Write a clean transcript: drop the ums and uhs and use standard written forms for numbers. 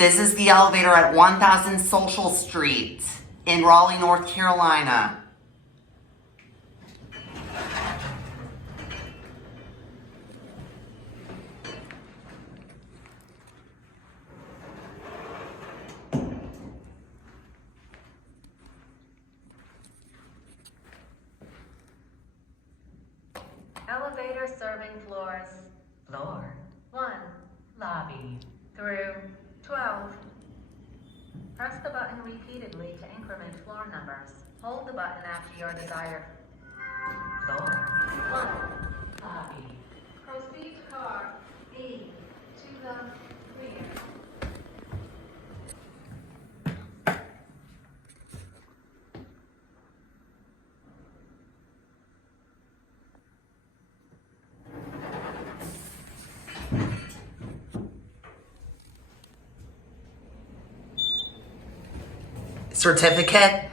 This is the elevator at 1000 Social Street in Raleigh, North Carolina. Elevator serving floors. Floor. 1 Lobby. through 12. Press the button repeatedly to increment floor numbers. Hold the button after your desired. Floor. 1. Lobby. Proceed to car B to the rear. Certificate?